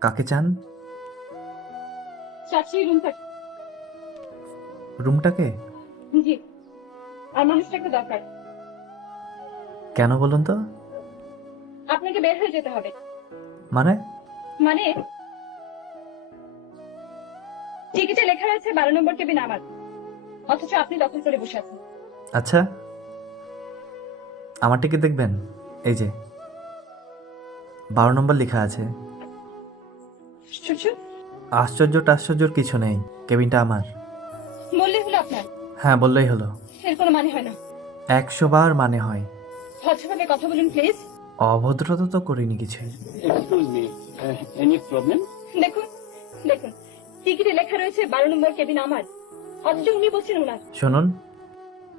কাকে চান? চাচ্ছি রুমটা রুমটাকে। জি আর মানুষটাকে দরকার। কেন বলুন তো? আপনাকে বের হয়ে যেতে হবে। মানে? মানে? টিকিটে লেখা রয়েছে বারো নম্বর কেবিন আমার। অথচ আপনি দখল করে বসে আছেন। আচ্ছা। আমার টিকিট দেখবেন? এই যে। বারো নম্বর লেখা আছে। আশ্চর্য? আশ্চর্য টাশ্চর্যর কিছু নেই কেবিনটা আমার। বললে হলো আপনার? হ্যাঁ বললেই হলো। এর কোনো মানে হয় না। একশো বার মানে হয়। ভদ্রভাবে কথা বলুন প্লিজ অভদ্রতা তো করিনি কিছুই। এক্সকিউজ মি এনি প্রবলেম দেখুন দেখুন টিকিটে লেখা রয়েছে বারো নম্বর কেবিন আমার। অথচ উনি বলছেন ওনার। শুনুন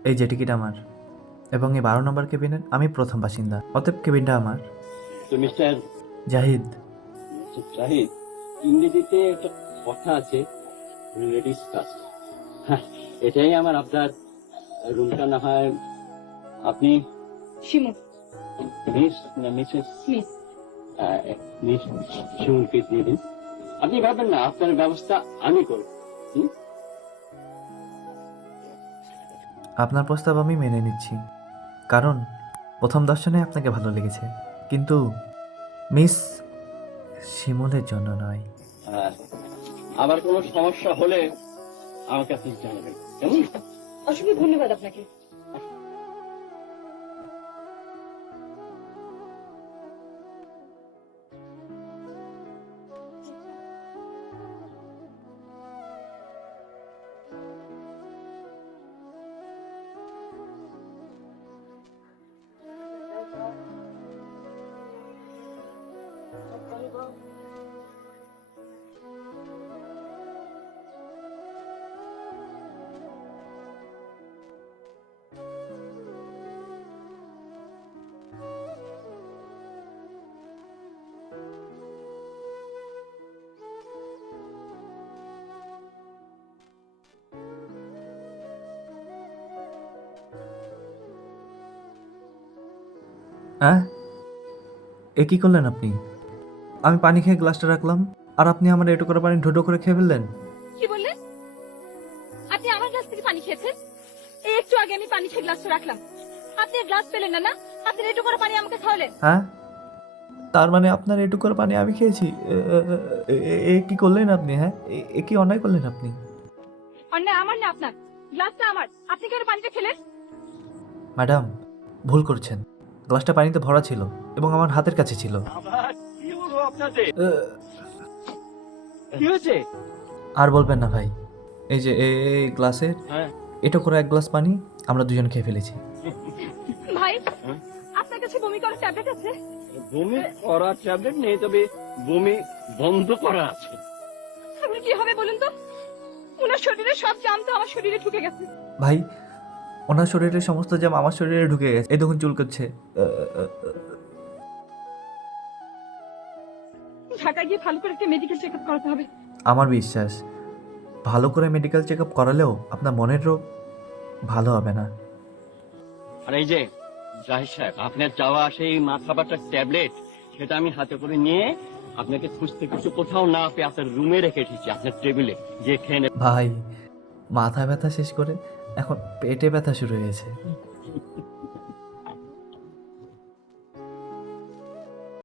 এই যে টিকিট আমার এবং এই বারো নম্বর কেবিনের আমি প্রথম বাসিন্দা অতএব কেবিনটা আমার। তো মিস্টার জাহিদ। শাহিদ ইংরেজিতে একটা কথা আছে লেডিস ফার্স্ট হ্যাঁ এটাই আমার আপনার রুমটা না হয় আপনি শিমু। মিস না মিসেস? মিস মিস শিমুলকে দিয়ে দিন। আপনি ভাবেন না আপনার ব্যবস্থা আমি করব। আপনার প্রস্তাব আমি মেনে নিচ্ছি। কারণ প্রথম দর্শনে আপনাকে ভালো লেগেছে। কিন্তু মিস শিমুলের জন্য নয়। আর আবার কোনো সমস্যা হলে আমাকে আপনি জানাবেন। কেমন? অসংখ্য ধন্যবাদ আপনাকে। হ্যাঁ? এ কি করলেন আপনি? আমি পানি খেয়ে গ্লাসটা রাখলাম। আর আপনি আমার এটু করে পানি ঢোটো করে খেয়ে ফেললেন? কি বললেন? আপনি আমার গ্লাস থেকে পানি খেয়েছেন? এই একটু আগে আমি পানি খেয়ে গ্লাসটা রাখলাম। আপনি গ্লাস পেলেন না না? আপনি একটু করে পানি আমাকে খাওয়ালেন। হ্যাঁ? তার মানে আপনার এটু করে পানি আমি খেয়েছি। এ- কি করলেন আপনি হ্যাঁ? এ- কি অন্যায় করলেন আপনি? অন্যায় আমার না আপনার। গ্লাসটা আমার। আপনি কেন পানিটা খেলেন ম্যাডাম ভুল করছেন। গ্লাসটা পানিতে ভরা ছিল এবং আমার হাতের কাছে ছিল। আপনাদের? কি হয়েছে? আর বলবেন না ভাই। এই যে এই গ্লাসের হ্যাঁ। এটা করে এক গ্লাস পানি আমরা দুজন খেয়ে ফেলেছি। ভাই হ্যাঁ? আপনার কাছে বমি করার ট্যাবলেট আছে? বমি করার ট্যাবলেট নেই তবে বমি বন্ধ করা আছে। আপনি কি হবে বলুন তো? ওনার শরীরে সব জাম তো আমার শরীরে ঢুকে গেছে। ভাই ওনার শরীরে সমস্ত জাম আমার শরীরে ঢুকে গেছে। এই দেখুন চুল ঢাকায় গিয়ে ভালো করে একটা মেডিকেল চেক আপ করাতে হবে। আমার বিশ্বাস ভালো করে মেডিকেল চেক আপ করালেও আপনার মনের রোগ ভালো হবে না। আর এই যে জাহিদ সাহেব আপনার চাওয়া সেই মাথা ব্যথার ট্যাবলেট সেটা আমি হাতে করে নিয়ে আপনাকে খুঁজতে কিছু কোথাও না পেয়ে আপনার রুমে রেখে এসেছি আপনার টেবিলে যে খেয়ে নেবেন। ভাই মাথা ব্যথা শেষ করে এখন পেটে ব্যথা শুরু হয়েছে।